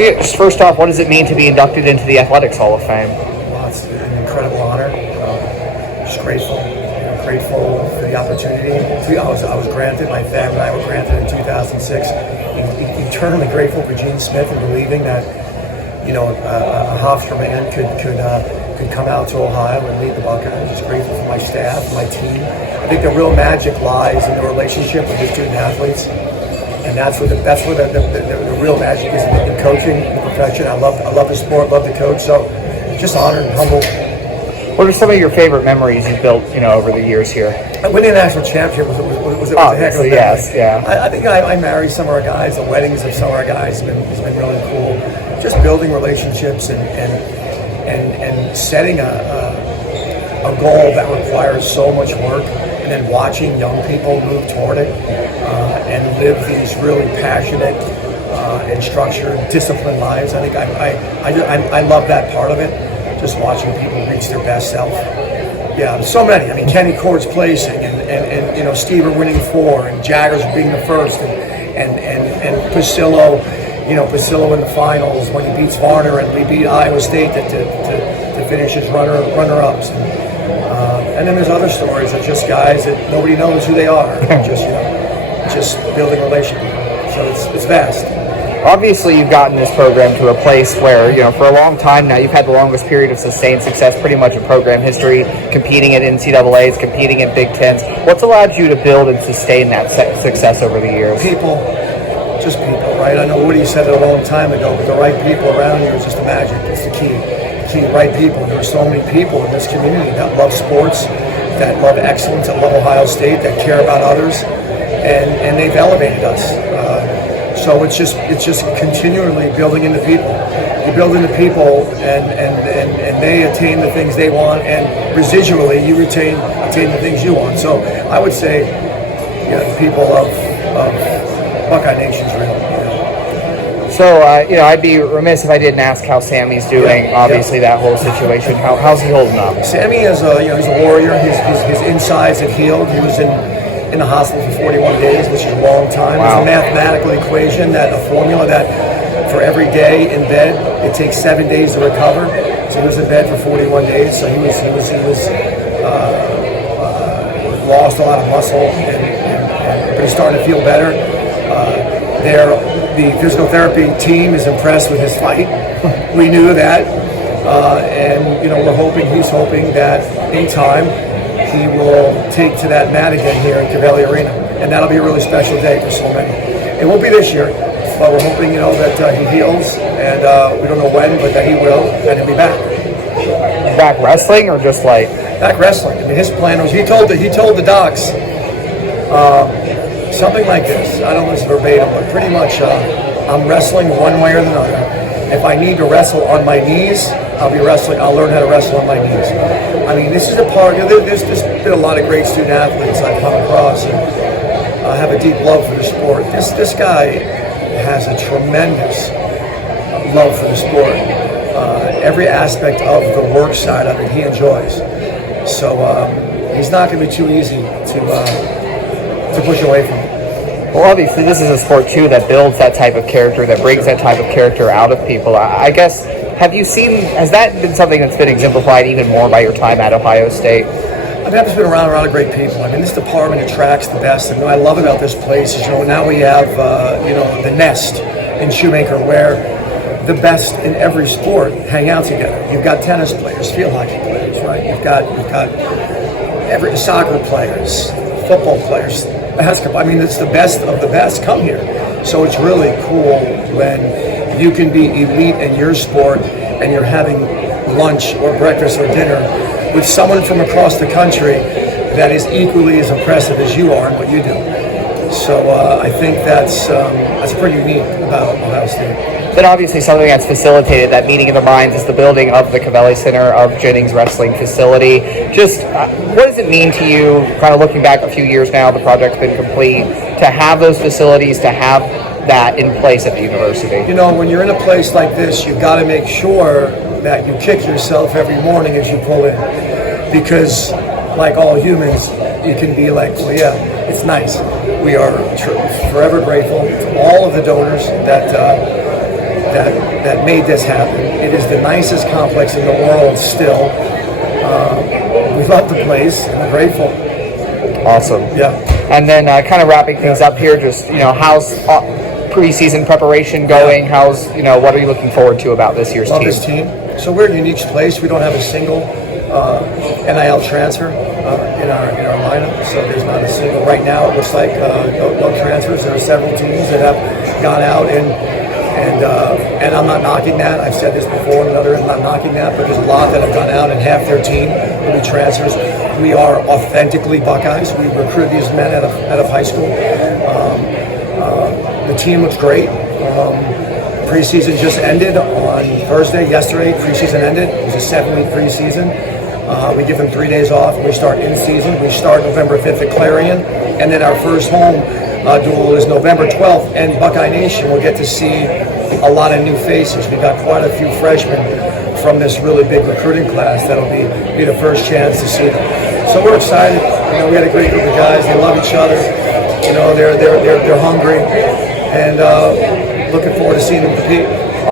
So yeah, just first off, what does it mean to be inducted into the Athletics Hall of Fame? Well, it's an incredible honor. Just grateful, grateful for the opportunity. I was granted, my family and I were granted in 2006. Eternally grateful for Gene Smith and believing that, a Hofstra man could come out to Ohio and lead the Buckeyes. Just grateful for my staff, my team. I think the real magic lies in the relationship with the student athletes. And that's where the real magic is in coaching, in the profession. I love the sport, love the coach. So just honored and humbled. What are some of your favorite memories you've built, over the years here? Winning the national championship was a heck of a memory. Yes, yeah. I think I married some of our guys. The weddings of some of our guys has been really cool. Just building relationships and setting a goal that requires so much work, and then watching young people move toward it and live these really passionate and structured, disciplined lives. I think I love that part of it. Just watching people reach their best self. Yeah, so many. I mean, Kenny Court's placing, and Stever winning 4, and Jaggers being the first, and Pasillo, Pasillo in the finals when he beats Varner, and we beat Iowa State to finish as runner-ups. And then there's other stories of just guys that nobody knows who they are. Just building relationships. So it's vast. Obviously, you've gotten this program to a place where, for a long time now, you've had the longest period of sustained success pretty much in program history, competing at NCAAs, competing in Big Tens. What's allowed you to build and sustain that success over the years? People, right? I know Woody said it a long time ago, but the right people around you is just the magic. It's the key. Right people. There are so many people in this community that love sports, that love excellence, that love Ohio State, that care about others, and they've elevated us. So it's just continually building into people. You build into people, and they attain the things they want, and residually you attain the things you want. So I would say, the people of Buckeye Nation's real. So, I'd be remiss if I didn't ask how Sammy's doing. Obviously, that whole situation. How's he holding up? Sammy is he's a warrior. His insides had healed. He was in the hospital for 41 days, which is a long time. Wow. There's a mathematical equation, a formula that for every day in bed, it takes 7 days to recover. So he was in bed for 41 days. So he was lost a lot of muscle, but he's starting to feel better. The physical therapy team is impressed with his fight. We knew that, and he's hoping that in time he will take to that mat again here at Cavelli Arena, and that'll be a really special day for so many. It won't be this year, but we're hoping that he heals, and we don't know when, but that he will, and he'll be back. Back wrestling, or just like back wrestling? I mean, his plan was he told the docs. Something like this. I don't know this verbatim, but pretty much I'm wrestling one way or the other. If I need to wrestle on my knees, I'll be wrestling. I'll learn how to wrestle on my knees. I mean, this is a part. There's been a lot of great student athletes I've come across, and I have a deep love for the sport. This guy has a tremendous love for the sport. Every aspect of the work side of it, he enjoys. So he's not going to be too easy to push away from it. Well, obviously, this is a sport, too, that builds that type of character, that brings that type of character out of people. I guess, has that been something that's been exemplified even more by your time at Ohio State? I mean, I've just been around a lot of great people. I mean, this department attracts the best. And what I love about this place is, now we have, the Nest in Shoemaker, where the best in every sport hang out together. You've got tennis players, field hockey players, right? You've got every soccer players, football players, basketball. I mean, it's the best of the best come here. So it's really cool when you can be elite in your sport and you're having lunch or breakfast or dinner with someone from across the country that is equally as impressive as you are in what you do. So I think that's pretty unique about Ohio State. Then obviously something that's facilitated that meeting of the minds is the building of the Cavelli Center of Jennings Wrestling Facility. Just what does it mean to you, kind of looking back a few years now, the project's been complete, to have those facilities, to have that in place at the university? When you're in a place like this, you've got to make sure that you kick yourself every morning as you pull in. Because like all humans, you can be like, well, yeah, it's nice. We are forever grateful to all of the donors that that made this happen. It is the nicest complex in the world still. We love the place and we're grateful. Awesome. Yeah. And then kind of wrapping things up here, just, how's preseason preparation going? How's, what are you looking forward to about this year's Love team? this team. So we're in a unique place. We don't have a single NIL transfer in our lineup. So there's not a single. Right now it looks like no transfers. There are several teams that have gone out and I'm not knocking that. I've said this before, I'm not knocking that, but there's a lot that have gone out and half their team will be transfers. We are authentically Buckeyes. We recruit these men out of high school. The team looks great. Preseason just ended on Thursday. Yesterday, preseason ended. It was a 7-week preseason. We give them 3 days off. We start in season. We start November 5th at Clarion, and then our first home duel is November 12th. And Buckeye Nation will get to see a lot of new faces. We've got quite a few freshmen from this really big recruiting class. That'll be the first chance to see them. So we're excited. We had a great group of guys. They love each other. They're hungry, and looking forward to seeing them compete.